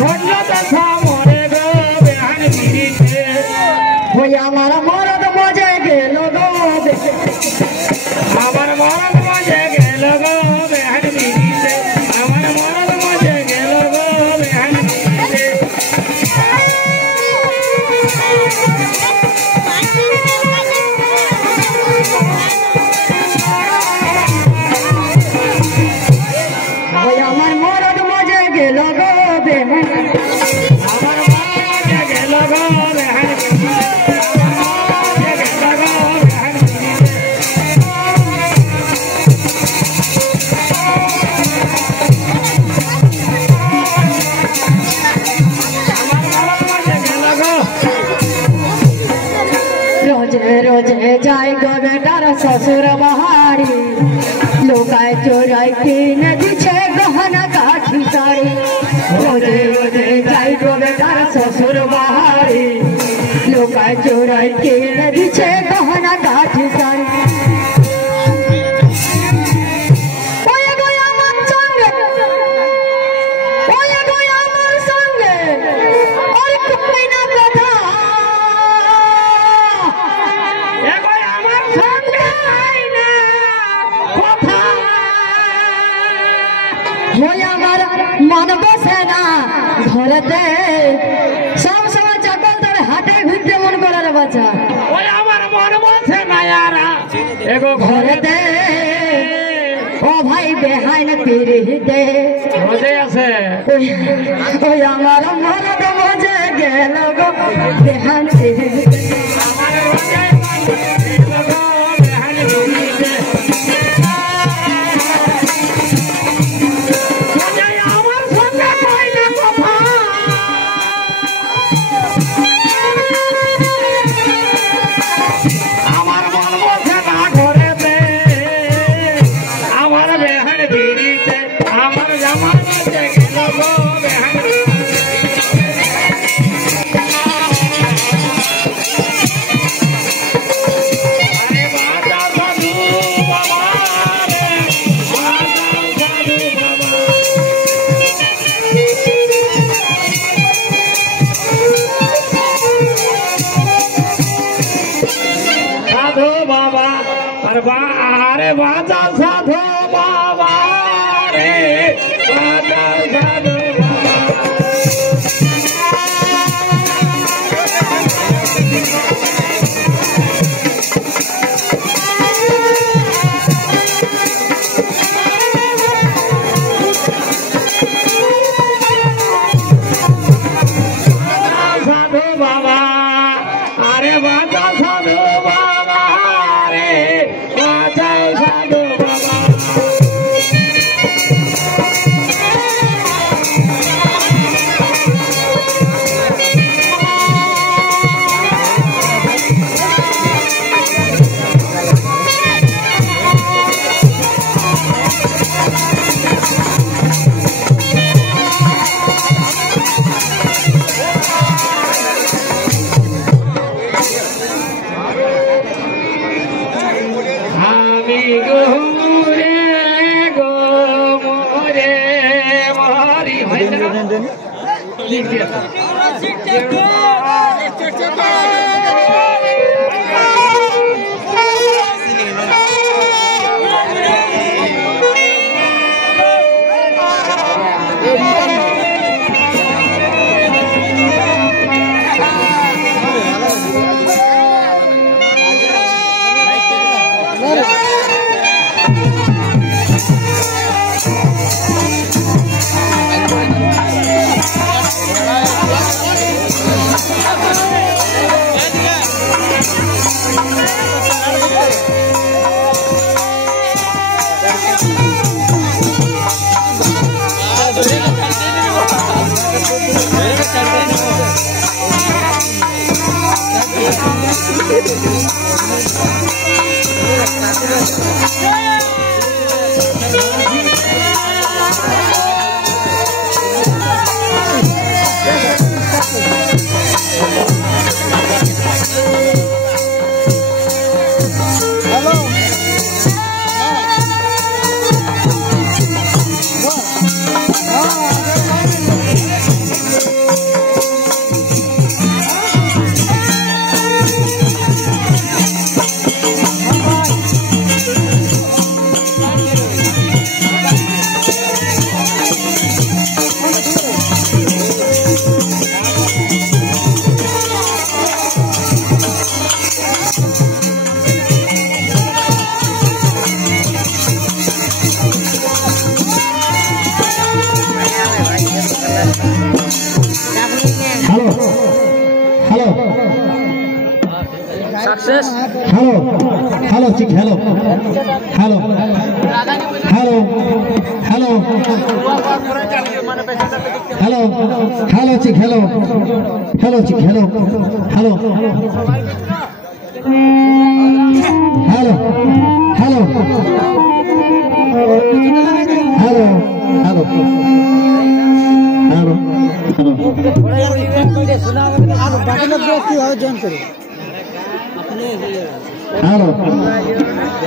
ঘটলো দশা মরে গো বেহান বিড়িতে ওই আমার মরদ মজে গেল গো আমার মরদ মজে গেল গো বেহান বিড়িতে আমার মরদ মজে গেল গো বেহান বিড়িতে ওই আমার মরদ মজে গেল গো বেহান আমার মজে গেল গো বেহান বিড়িতে আমার মজে গেল গো বেহান বিড়িতে रोजे रोजे जाए गो बेटार ससुर बहारी लोकाय चोराई तीन दिछे गहना काठी साड़ी रोजे रोजे जाए गो बेटार ससुर बहारी लोकाय चोराई तीन दिछे गहना काठी साड़ी मन बसे ना घरते सब समय चकल तोरे हाटे घुरते मन करे बच्चा ওই আমার মন বলছে না यारा एगो घरते ओ भाई बेहाइन पीरिते মজে আছে ओय আমার মরদ মজে গেল গো বেহান पीरिते আমার মজে গেল গো বেহান বিড়িতে अरे बाजा साधो बाबा रे बाजा साधो साधो बाबा अरे बाजा साधो बाबा रे बाजा साधो बाबा hello hello success hello hello চিক hello hello hello hello hello hello চিক হ্যালো হ্যালো চিক hello hello hello hello hello hello hello hello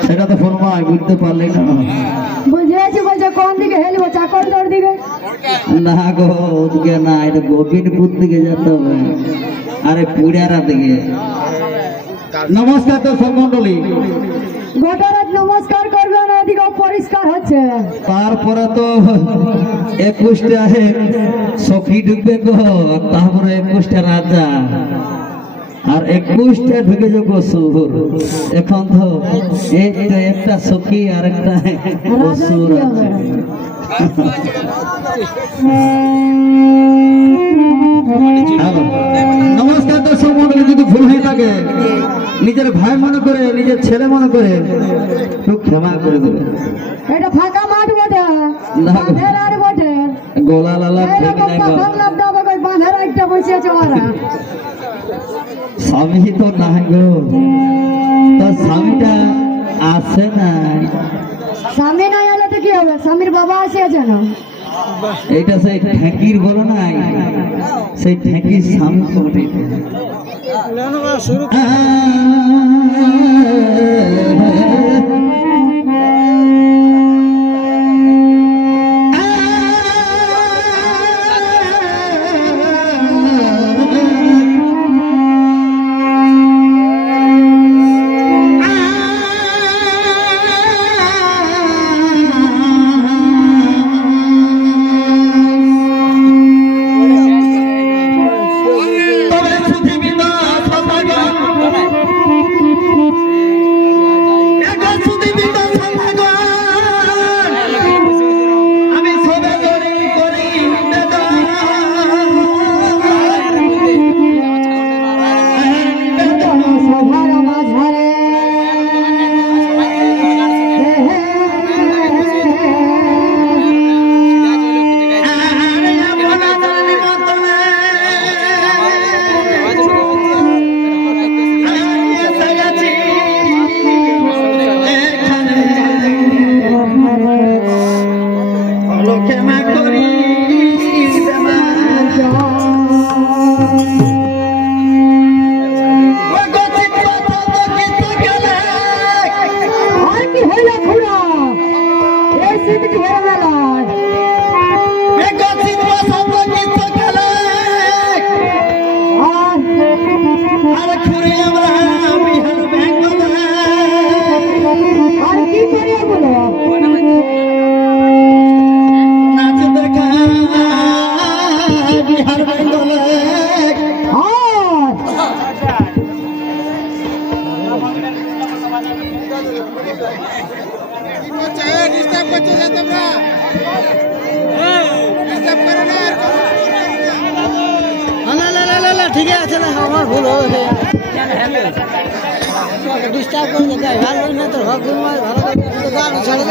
সেটা তো ফোন মাই বুঝতে পারলে না বুঝেছি বলছে কোন দিকে হেলবো চাকর তোর দিকে না গো ওদিকে না এটা গোবিন্দপুর দিকে যেতে হবে আরে পুড়িয়ারা দিকে নমস্কার দর্শক মন্ডলী গোটা রাত নমস্কার করবে না এদিকে পরিষ্কার হচ্ছে তারপরে তো 21টা সখী ঢুকবে গো তারপরে 21টা রাজা আর 21টা ঢুকে যাবো সুর এখন তো এই তো একটা সখী আর একটা অসুর আছে নমস্কার দর্শক মন্ডলী যদি ভুল হয়ে থাকে নিজের ভাই মনে করে নিজের ছেলে মনে করে একটু ক্ষমা করে দেবে এটা ফাঁকা মাঠ বটে না। বাঁধের আর বটে গোলা লালা ঠিক এরকম নাই গো। পাথর লাফটাবে কই বাঁধের একটা বসে আছে ওরা স্বামী তো নাই গো তো স্বামীটা আছে না স্বামী নাই হলে তো কি হবে স্বামীর বাবা আছে যেন এইটা সেই ঠেকির বলো না সেই ঠেকির স্বামী তো বটে। সভার মাঝারে আর কি হইল খুড়া এই শীত ঘেরা মেলা আর কি করিয়া বলো আর ঠিক আছে না আমার ভুল হয়েছে ডিস্টার্ব করে দেয় ভালো না তো হক ভালো গান ছাড়ে